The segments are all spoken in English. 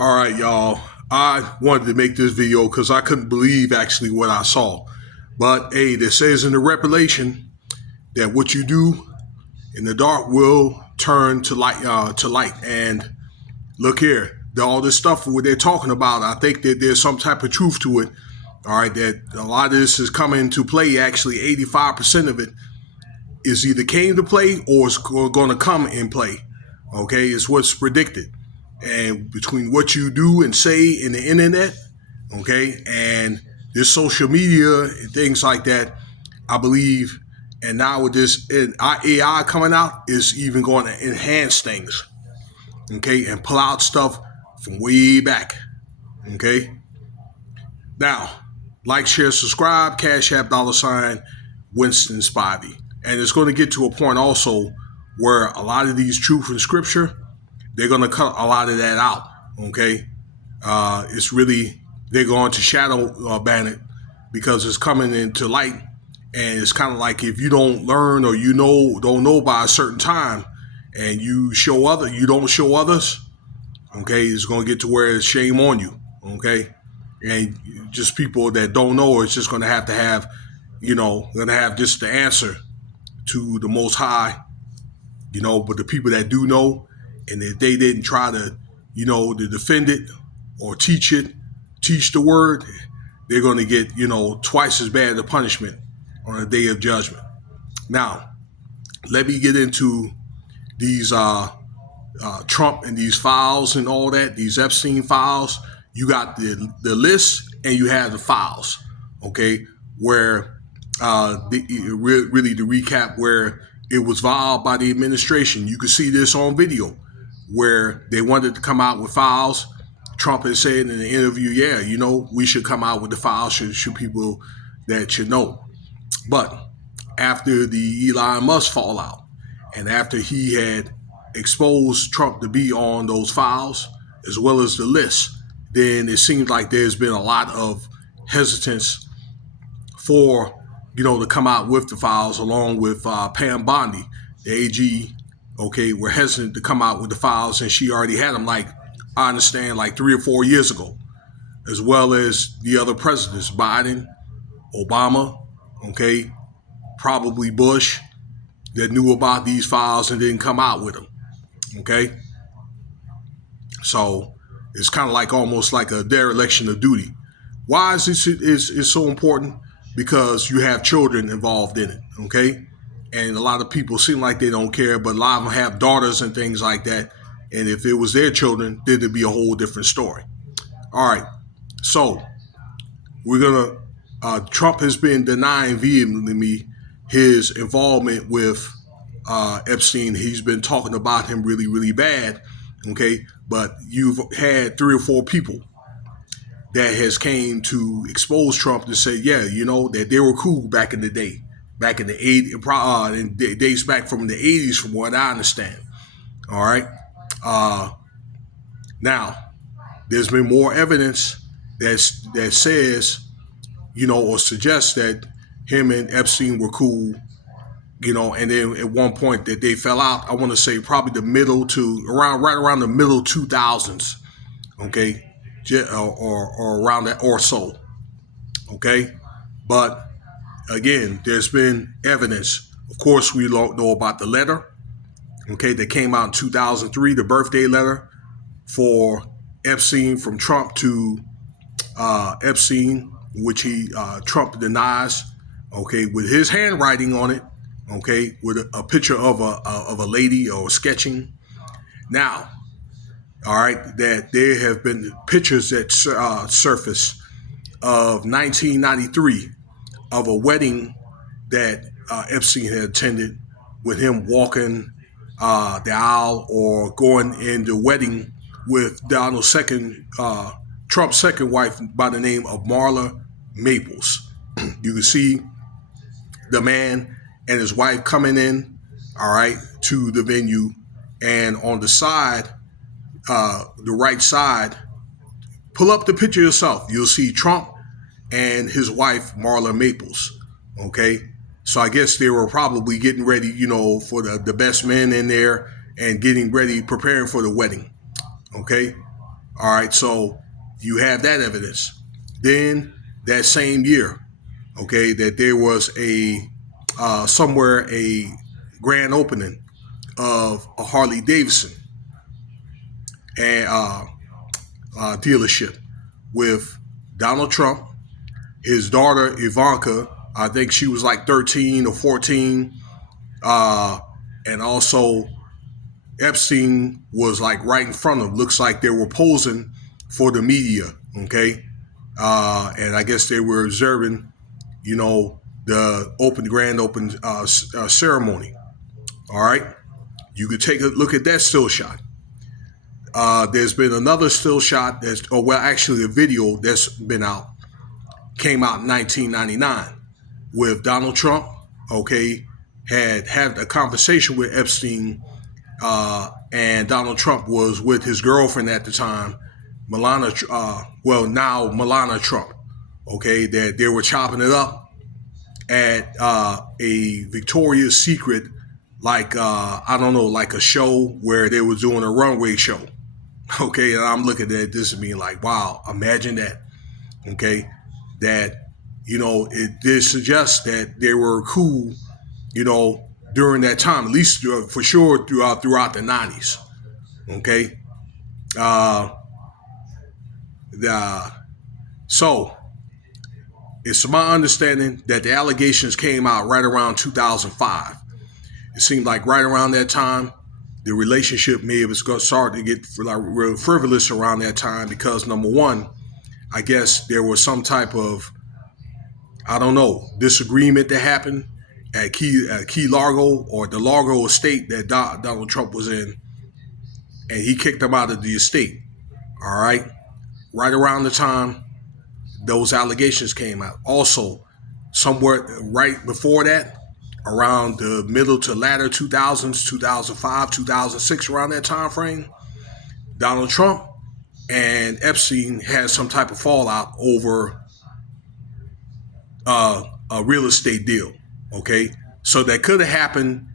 All right, y'all. I wanted to make this video because I couldn't believe actually what I saw. But hey, it says in the Revelation that what you do in the dark will turn to light. And look here, all this stuff what they're talking about. I think that there's some type of truth to it. All right, that a lot of this is coming to play. Actually, 85% of it is either came to play or is going to come in play. Okay, it's what's predicted. And between what you do and say in the internet, okay, and this social media and things like that, I believe, and now with this AI coming out, is even going to enhance things, okay, and pull out stuff from way back, okay. Now, like, share, subscribe, Cash App, $ Winston Spivey. And it's going to get to a point also where a lot of these truth in scripture, they're going to cut a lot of that out, okay? It's really, they're going to shadow ban it because it's coming into light. And it's kind of like if you don't learn or don't know by a certain time and you don't show others, okay, it's going to get to where it's shame on you, okay? And just people that don't know, it's just going to have, going to have just the answer to the Most High, but the people that do know, and if they didn't try to, to defend it or teach the word, they're going to get, twice as bad the punishment on the day of judgment. Now, let me get into these Trump and these files and all that, these Epstien files. You got the list and you have the files, okay, where really to recap, where it was filed by the administration. You can see this on video where they wanted to come out with files. Trump has said in an interview, we should come out with the files, should people that should know. But after the Elon Musk fallout, and after he had exposed Trump to be on those files, as well as the list, then it seems like there's been a lot of hesitance for, to come out with the files, along with Pam Bondi, the AG, okay, were hesitant to come out with the files, and she already had them, I understand, 3 or 4 years ago, as well as the other presidents, Biden, Obama, okay, probably Bush, that knew about these files and didn't come out with them, okay? So it's kind of almost like a dereliction of duty. Why is this is so important? Because you have children involved in it, okay? And a lot of people seem like they don't care, but a lot of them have daughters and things like that. And if it was their children, then it'd be a whole different story. All right, so Trump has been denying vehemently his involvement with Epstein. He's been talking about him really, really bad, okay? But you've had 3 or 4 people that has came to expose Trump to say, that they were cool back in the day, back in the 80s, and dates back from the 80s, from what I understand. All right. Now, there's been more evidence that says, or suggests that him and Epstein were cool, and then at one point that they fell out. I want to say probably right around the middle 2000s, okay, or around that or so, okay. But again, there's been evidence. Of course, we know about the letter, okay, that came out in 2003, the birthday letter for Epstein, from Trump to Epstein, which Trump denies, okay, with his handwriting on it, okay, with a picture of a lady or sketching. Now, all right, that there have been pictures that surface of 1993 of a wedding that Epstein had attended, with him walking the aisle or going in the wedding with Trump's second wife by the name of Marla Maples. You can see the man and his wife coming in, all right, to the venue, and on the side, the right side, pull up the picture yourself. You'll see Trump and his wife, Marla Maples, okay? So I guess they were probably getting ready, for the best men in there and getting ready, preparing for the wedding, okay? All right, so you have that evidence. Then that same year, okay, that there was a somewhere a grand opening of a Harley Davidson and dealership with Donald Trump, his daughter Ivanka. I think she was like 13 or 14, and also Epstein was like right in front of them. Looks like they were posing for the media, okay? And I guess they were observing, the grand open ceremony. All right, you could take a look at that still shot. There's been another still shot actually a video that's been out, came out in 1999 with Donald Trump, okay, had a conversation with Epstein, and Donald Trump was with his girlfriend at the time, Melania, now Melania Trump, okay, that they were chopping it up at a Victoria's Secret, like I don't know, like a show where they were doing a runway show. Okay, and I'm looking at this and being like, wow, imagine that. Okay, that it did suggest that they were cool, during that time, at least for sure throughout the 90s. Okay, the so it's my understanding that the allegations came out right around 2005. It seemed like right around that time, the relationship may have started to get real frivolous around that time because, number one, I guess there was some type of, I don't know, disagreement that happened at Key Largo, or the Largo estate that Donald Trump was in, and he kicked him out of the estate. All right. Right around the time those allegations came out. Also, somewhere right before that, around the middle to latter 2000s, 2005, 2006, around that time frame, Donald Trump and Epstein had some type of fallout over a real estate deal. Okay, so that could have happened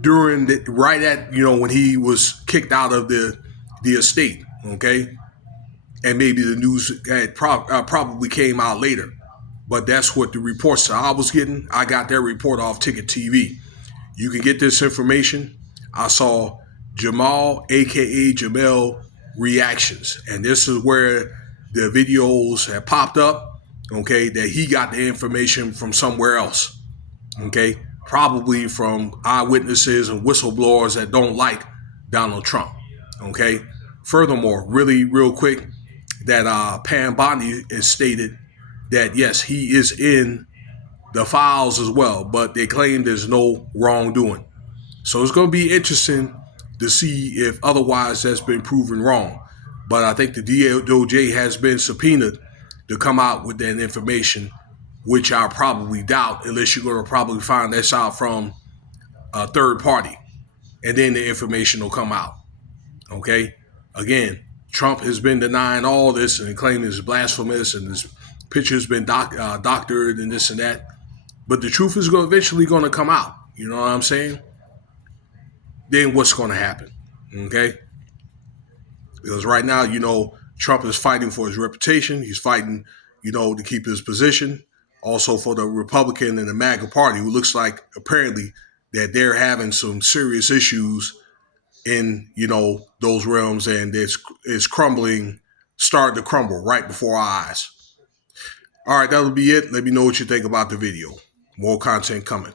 during when he was kicked out of the estate. Okay, and maybe the news had probably came out later. But that's what the reports I was getting. I got that report off Ticket TV. You can get this information. I saw Jamal, aka Jamel, reactions, and this is where the videos have popped up. Okay, that he got the information from somewhere else. Okay, probably from eyewitnesses and whistleblowers that don't like Donald Trump. Okay. Furthermore, really real quick, that Pam Bondi has stated that yes, he is in the files as well, but they claim there's no wrongdoing. So it's going to be interesting to see if otherwise that's been proven wrong. But I think the DOJ has been subpoenaed to come out with that information, which I probably doubt, unless you're going to probably find this out from a third party, and then the information will come out. Okay? Again, Trump has been denying all this and claiming it's blasphemous and his picture's been doctored and this and that. But the truth is eventually going to come out. You know what I'm saying? Then what's going to happen? Okay? Because right now, Trump is fighting for his reputation. He's fighting, to keep his position. Also for the Republican and the MAGA party, who looks like apparently that they're having some serious issues in, those realms, and it's crumbling, starting to crumble right before our eyes. All right, that'll be it. Let me know what you think about the video. More content coming.